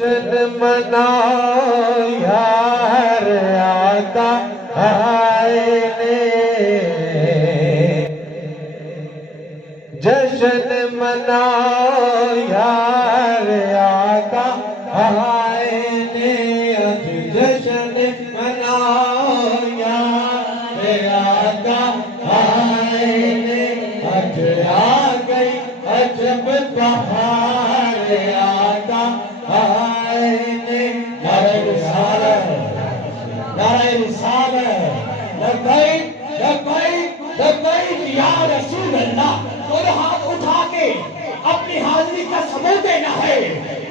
जश्न मनाओ यार आका आए ने, जश्न मनाओ यार आका आए ने, अज जश्न मनाओ यार आका आए ने, अज आ गई अजब बहार आका आए ने। नारे रिसालत, नारे रिसालत, लब्बैक लब्बैक लब्बैक या रसूल अल्लाह। दोनों हाथ उठा के अपनी हाजिरी का सबूत देना है।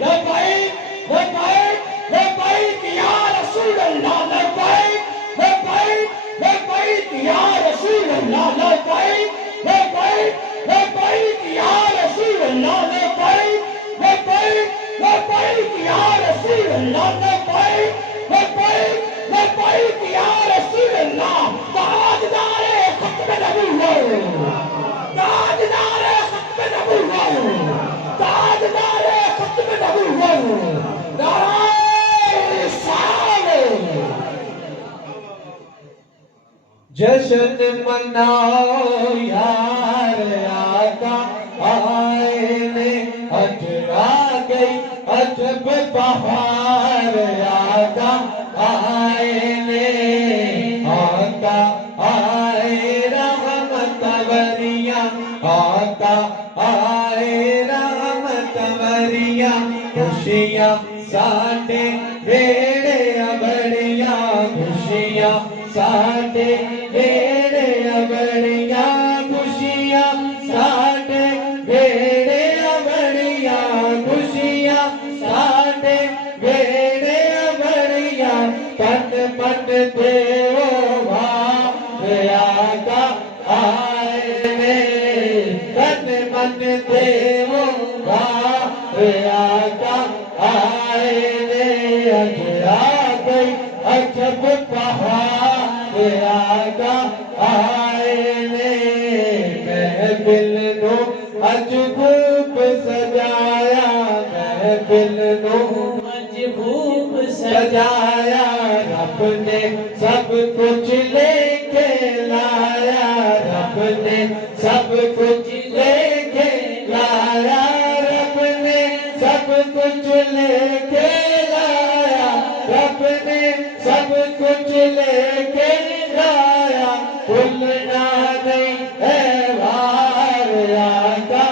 लब्बैक लब्बैक लब्बैक या रसूल अल्लाह, लब्बैक लब्बैक लब्बैक या रसूल अल्लाह, लब्बैक लब्बैक लब्बैक या रसूल अल्लाह, लब्बैक लब्बैक लब्बैक या रसूल अल्लाह, लब्बैक लब्बैक लब्बैक या रसूल अल्लाह। ताजदारे खत्म नबूवत, ताजदारे खत्म नबूवत, ताजदारे खत्म नबूवत, नारे रिसालत। जश्न मनाओ यार आका आए ने, अज आ गई अजब बहार आका आए ने, आका आए रहमत वरिया, आका आए रहमत वरिया, खुशियां साडे वेड़े अबड़िया, खुशियां साडे वेड़े अबड़िया, खुशियां साडे वेड़े अबड़िया, खुशियां साडे वेड़े अबड़िया, पट पट देओ आका आए ने, पट पट देओ आका आए ने, अज आ गई अजब बहार आका आए ने। महफिल नो अज खूब सजाया, महफिल नो अज खूब सजाया, रब ने सब कुछ लेके लाया, रब ने सब कुछ लेके लाया, रब ने सब कुछ लेके लाया, रब ने सब कुछ लेके लाया, भूलना नहीं है वार आका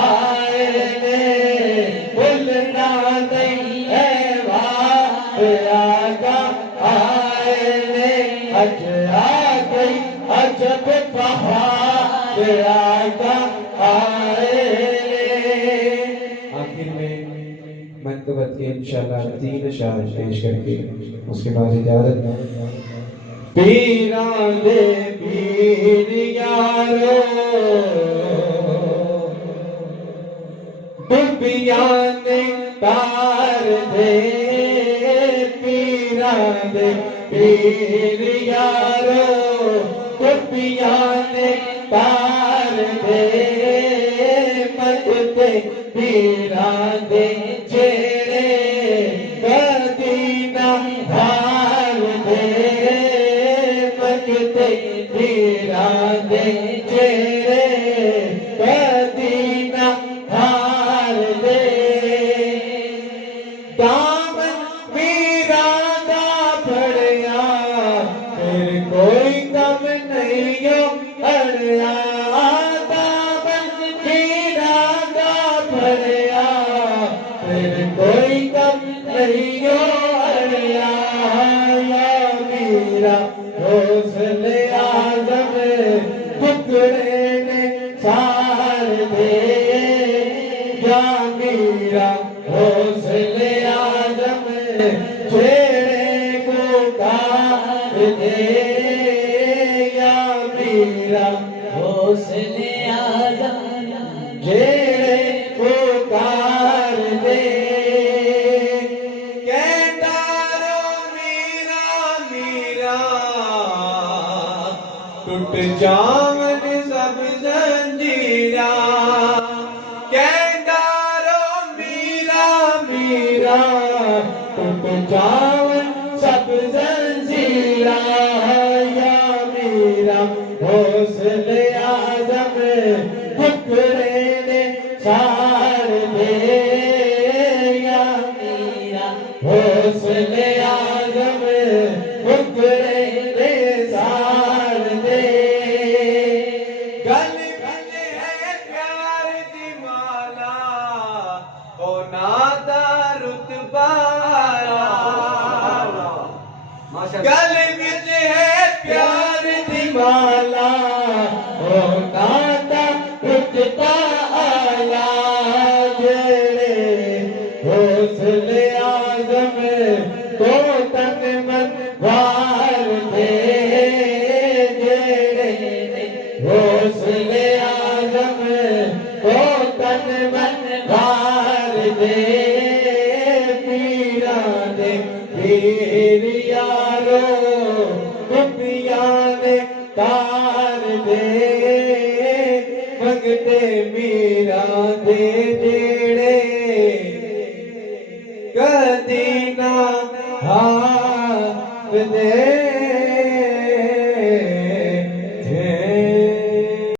आए ने, भूलना नहीं है वार आका आए ने, अज आ गई अजब बहार आका आए ने। आखिर में मनकबत के इंशाअल्लाह 3 अशार पेश करके उसके बाद इजाजत। पीरा दे पीर यारो, डुबिया ने तार दे, पीरा दे पीर यारो, डुबिया ने तार दे, मत पीरा दे जेड़े कदी ना हार दे, मत पीरा दे जेड़े कदी ना हार दे। दामन मीरा दा फड़िया, फिर कोई कम नहीं यो अड़िया, दामन मीरा दा फड़िया, फिर कोई कम नहीं यो अड़िया, या मीरा हौसले आज़म टुकड़े ने सार दे, या मीरा हौसले आज़म छेड़े को कार दे, या मीरा हौसले आज़म छेड़े को कार दे। कहतारो मीरा मीरा, टूट जावन सब जंजीरा, कहतारो मीरा मीरा, टूट जावन सब जंजीरा या मीरा हौसले आजम टुकड़े ने सार दे या मीरा हौसले आजम टुकड़े ने सार दे गल गल है प्यार दी माला ओ नादा रुतबा गल विच है प्यार दी माला ओ नादा रुतबा आला जेड़े हौसले आजम तो तन मन वार दे जेड़े हौसले आजम तो तन मन वार दे पीरा दे पीर यारो दुनिया ने तार दे मंगते मीरा दे जेड़े कदी ना हार दे